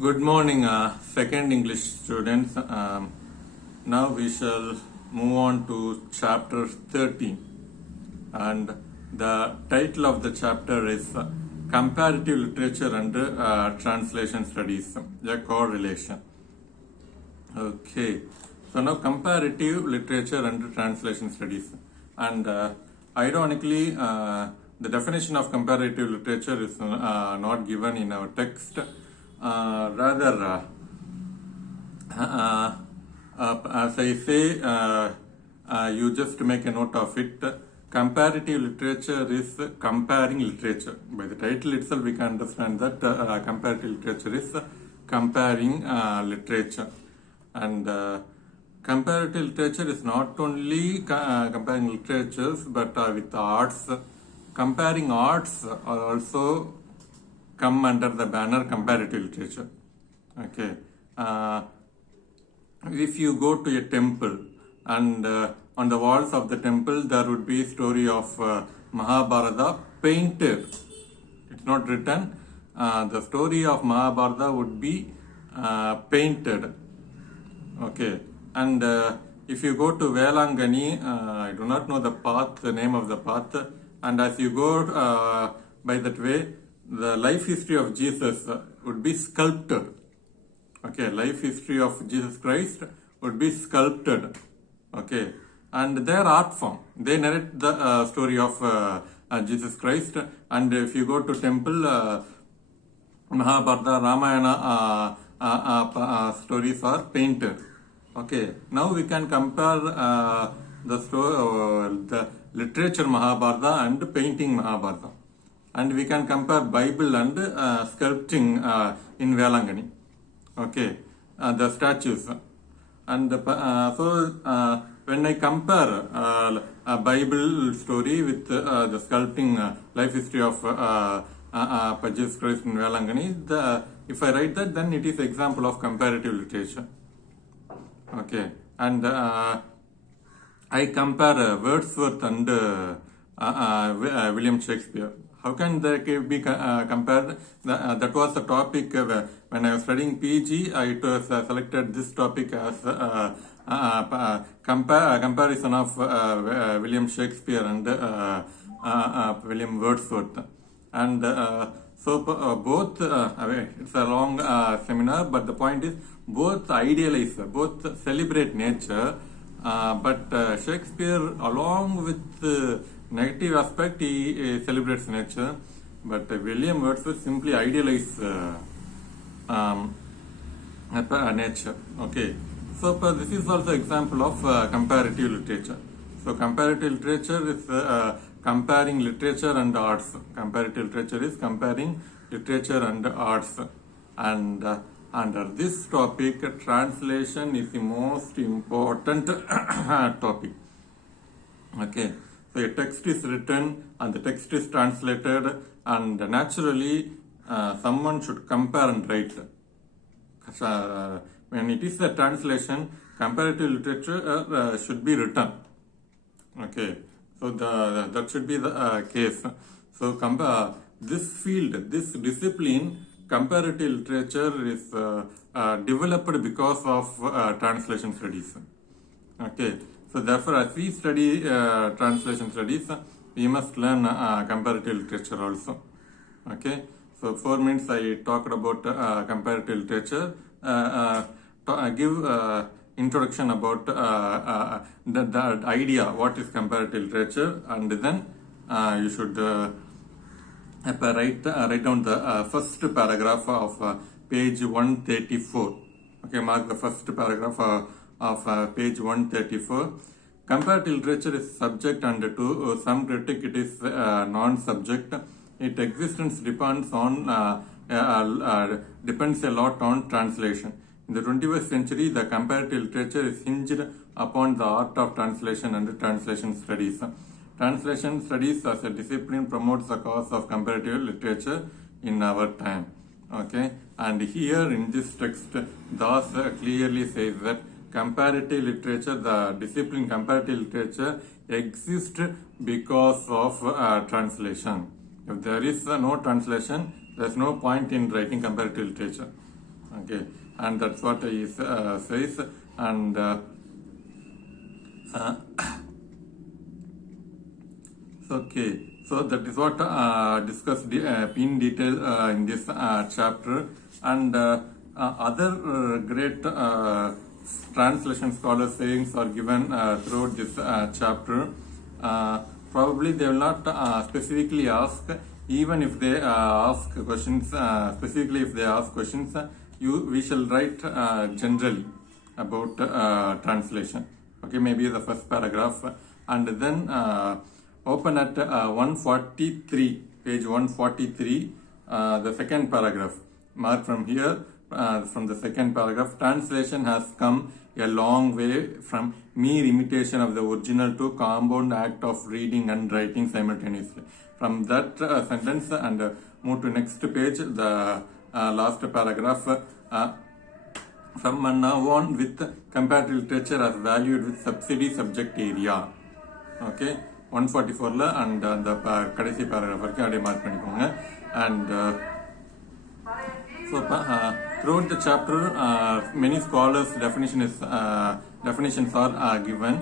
Good morning, second English students. Now we shall move on to chapter 13, and the title of the chapter is Comparative Literature and Translation Studies, a correlation. Okay, so now comparative literature and translation studies, and ironically, the definition of comparative literature is not given in our text. Rather, as I say, you just make a note of it. Comparative literature is comparing literature. By the title itself, we can understand that comparative literature is comparing literature. And comparative literature is not only comparing literatures, but with arts. Comparing arts are also come under the banner comparative literature. Okay. If you go to a temple and on the walls of the temple there would be story of Mahabharata painted. It's not written. The story of Mahabharata would be painted. Okay. And if you go to Velangani, I do not know the name of the path, and as you go by that way, the life history of Jesus would be sculpted. Okay, life history of Jesus Christ would be sculpted. Okay, and their art form, they narrate the story of Jesus Christ. And if you go to temple, Mahabharata, Ramayana stories are painted. Okay, now we can compare the literature Mahabharata and painting Mahabharata. And we can compare Bible and sculpting in Velangani. Okay, the statues. And so when I compare a Bible story with the sculpting life history of Jesus Christ in Velangani, if I write that, then it is example of comparative literature. Okay, and I compare Wordsworth and William Shakespeare. How can they be compared? That was the topic when I was studying PG. I was selected this topic as comparison of William Shakespeare and William Wordsworth. And so both, it's a long seminar, but the point is both idealize, both celebrate nature, but Shakespeare, along with negative aspect, he celebrates nature, but William Wordsworth simply idealize nature. Okay, so this is also example of comparative literature. So comparative literature is comparing literature and arts. Comparative literature is comparing literature and arts. And under this topic, translation is the most important topic. Okay. So a text is written and the text is translated, and naturally someone should compare and write. When it is a translation, comparative literature should be written. Okay, so that should be the case. So this field, this discipline, comparative literature is developed because of translation studies. Okay. So therefore, as we study translation studies, we must learn comparative literature also. Okay. So 4 minutes I talked about comparative literature. Give introduction about the idea what is comparative literature, and then you should write down the first paragraph of page 134. Okay, mark the first paragraph of page 134. Comparative literature is subject, and to some critic it is non-subject. Its existence depends a lot on translation. In the 21st century, the comparative literature is hinged upon the art of translation and translation studies. Translation studies as a discipline promotes the cause of comparative literature in our time. Okay, and here in this text, Das clearly says that comparative literature, the discipline comparative literature exists because of translation. If there is no translation, there is no point in writing comparative literature. Okay, and that's what he says. And uh, okay, so that is what discussed in detail in this chapter. And other great translation scholar sayings are given throughout this chapter. Probably they will not specifically ask, even if they ask questions, specifically if they ask questions, we shall write generally about translation. Okay, maybe the first paragraph, and then open at 143, page 143, the second paragraph. Mark from here, from the second paragraph. Translation has come a long way from mere imitation of the original to compound act of reading and writing simultaneously. From that sentence and move to next page, the last paragraph. From now on, with comparative literature as valued with subsidy subject area. Okay, 144 and the கடைசி paragraph வரைக்கும் அப்படியே mark பண்ணிக்கோங்க. And so throughout the chapter, many scholars definitions are given,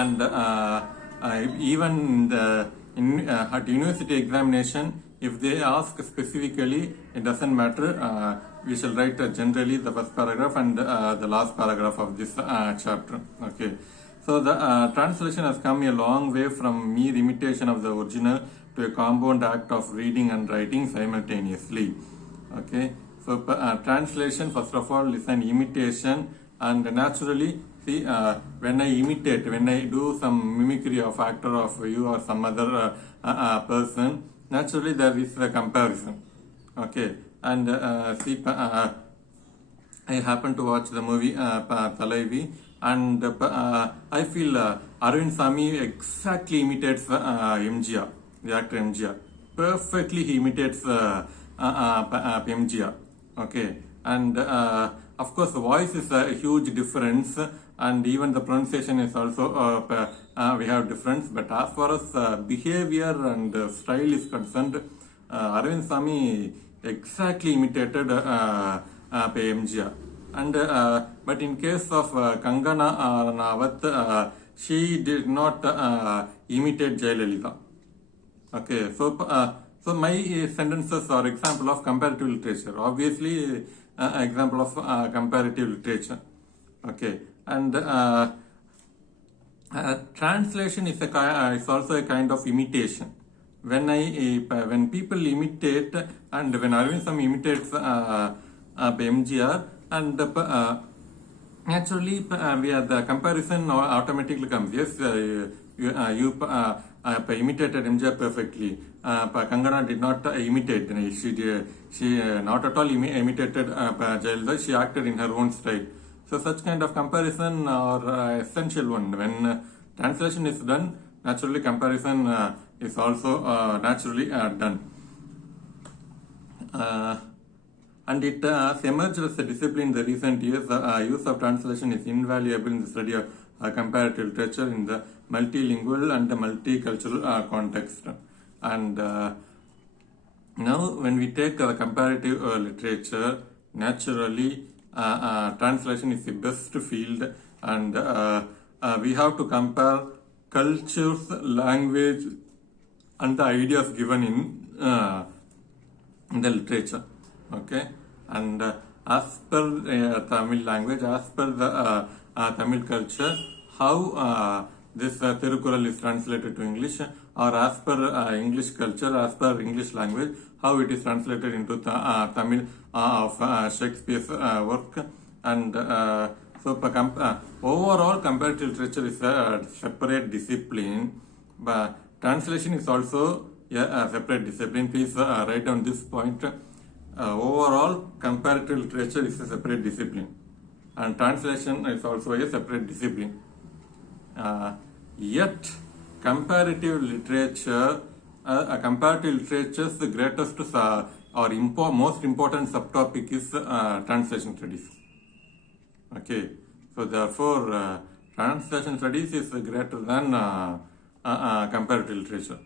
and even at university examination, if they ask specifically, it doesn't matter. We shall write generally the first paragraph and the last paragraph of this chapter. Okay, so the translation has come a long way from mere imitation of the original to a compound act of reading and writing simultaneously. Okay, so translation, first of all, is an imitation, and naturally, see, when I imitate, when I do some mimicry of actor of you or some other person, naturally there is a comparison. Okay, and see, I happen to watch the movie Thalaivi, and I feel Arvind Sami exactly imitates MGR, the actor MGR. Perfectly he imitates MGR. Okay, and of course the voice is a huge difference, and even the pronunciation is also we have difference. But as far as behavior and style is concerned, Arvind Sami exactly imitated MGR. And but in case of Kangana Ranaut, she did not imitate Jayalalitha. Okay, so my sentences are example of comparative literature. Obviously, example of comparative literature. Okay, and translation is also a kind of imitation. When people imitate, and when Arvind Sami imitates MGR, and naturally the comparison automatically comes. Yes, you imitated MGR perfectly. Kangana did not imitate. She not at all imitated Jayalalitha. She acted in her own style. So such kind of comparison are essential one. When translation is done, naturally comparison is also naturally done. And it has emerged as a discipline in the recent years. The use of translation is invaluable in the study of comparative literature in the multilingual and the multicultural context. And now when we take comparative literature, naturally translation is the best field, and we have to compare cultures, language, and the ideas given in the literature. Okay, and as per Tamil language, as per the Tamil culture, how this Tirukural is translated to English, or as per English culture, as per English language, how it is translated into Tamil of Shakespeare's work. And so overall comparative literature is a separate discipline, but translation is also a separate discipline. Please write down this point. Overall comparative literature is a separate discipline, and translation is also a separate discipline. Yet comparative literature, comparative literature's greatest or most important subtopic is translation studies. Okay, so therefore translation studies is greater than comparative literature.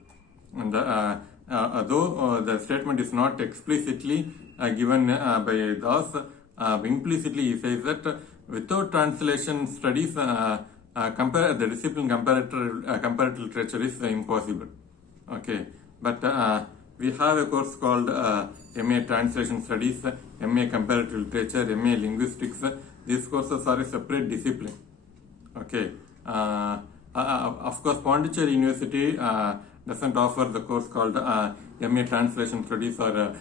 And though the statement is not explicitly given by Das, implicitly he says that without translation studies, compare the discipline comparative literature is impossible. Okay, but we have a course called MA Translation Studies, MA Comparative Literature, MA Linguistics. These courses are a separate discipline. Okay, of course, Pondicherry University doesn't offer the course called MA Translation Studies or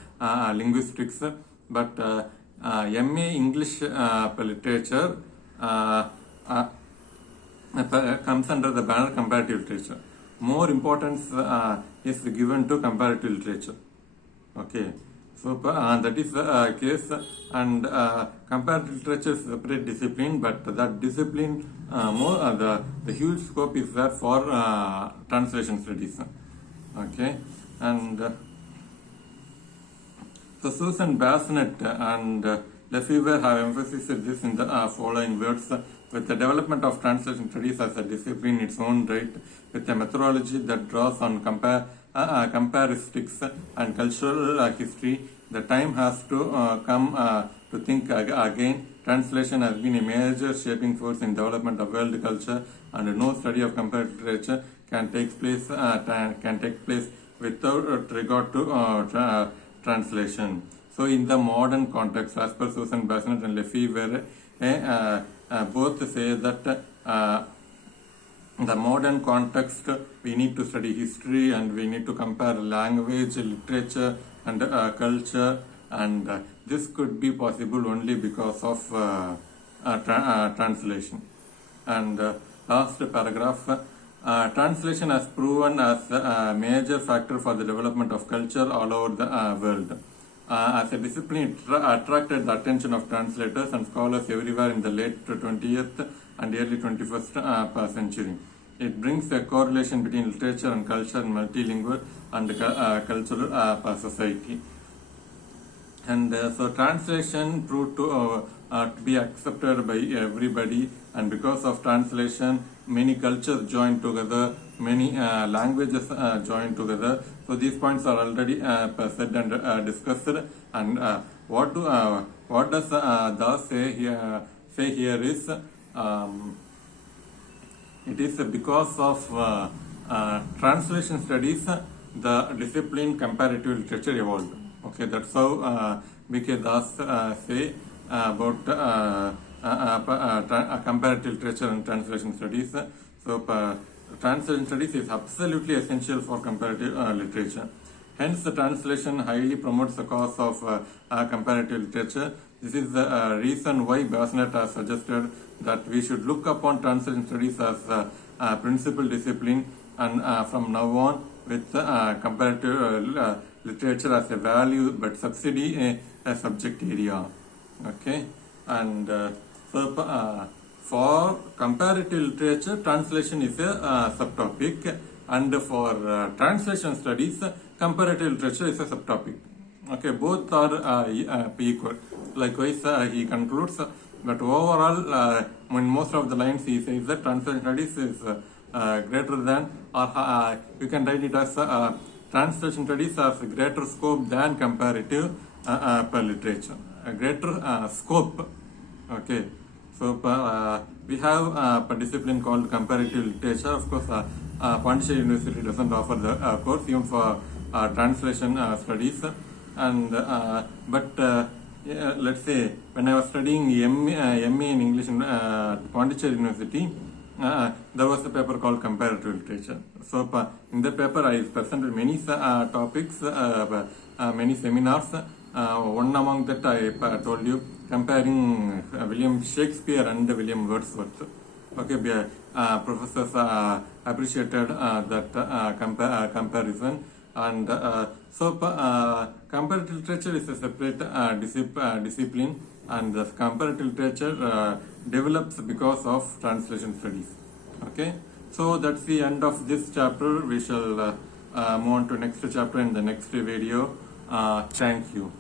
Linguistics, but MA English Literature comes under the banner comparative literature. More importance is given to comparative literature. Okay, so that is the case, and comparative literature is a separate discipline, but that discipline the huge scope is there for translation studies. Okay, and so Susan Bassnett and Lefevre have emphasized this in the following words. With the development of translation studies as a discipline in its own right, with a methodology that draws on comparistics and cultural history, the time has to come to think again. Translation has been a major shaping force in development of world culture, and no study of comparative literature can take place without regard to translation. So, in the modern context, as per Susan Bassnett and Lefevre, both say that the modern context, we need to study history and we need to compare language, literature and culture, and this could be possible only because of translation. And last paragraph, translation has proven as a major factor for the development of culture all over the world. As a discipline, it attracted the attention of translators and scholars everywhere in the late 20th and early 21st century. It brings a correlation between literature and culture in multilingual and cultural society. And so translation proved to be accepted by everybody, and because of translation, many cultures joined together, many languages joined together. So these points are already said and discussed. And what does Das say here is it is because of translation studies the discipline comparative literature evolved. Okay, that's how B.K. Das say about comparative literature and translation studies. So translation studies is absolutely essential for comparative literature. Hence, the translation highly promotes the cause of comparative literature. This is the reason why Bassnett has suggested that we should look upon translation studies as a principal discipline, and from now on with comparative literature as a value but subsidy a subject area. Okay, and for comparative literature, translation is a subtopic, and for translation studies, comparative literature is a subtopic. Okay, both are equal. Likewise, he concludes, but overall, in most of the lines, he says that translation studies is greater than, or you can write it as translation studies has a greater scope than comparative literature, a greater scope. Okay, so we have a discipline called comparative literature. Of course, Pondicherry University doesn't offer the course even for translation studies, and but let's say when I was studying MA in English in Pondicherry University, there was a paper called comparative literature. So in the paper I presented many topics, many seminars. One among that I told you, comparing William Shakespeare and William Wordsworth. Okay, professors appreciated that comparison, and so comparative literature is a separate discipline, and the comparative literature develops because of translation studies. Okay, so that's the end of this chapter. We shall move on to next chapter in the next video. Thank you.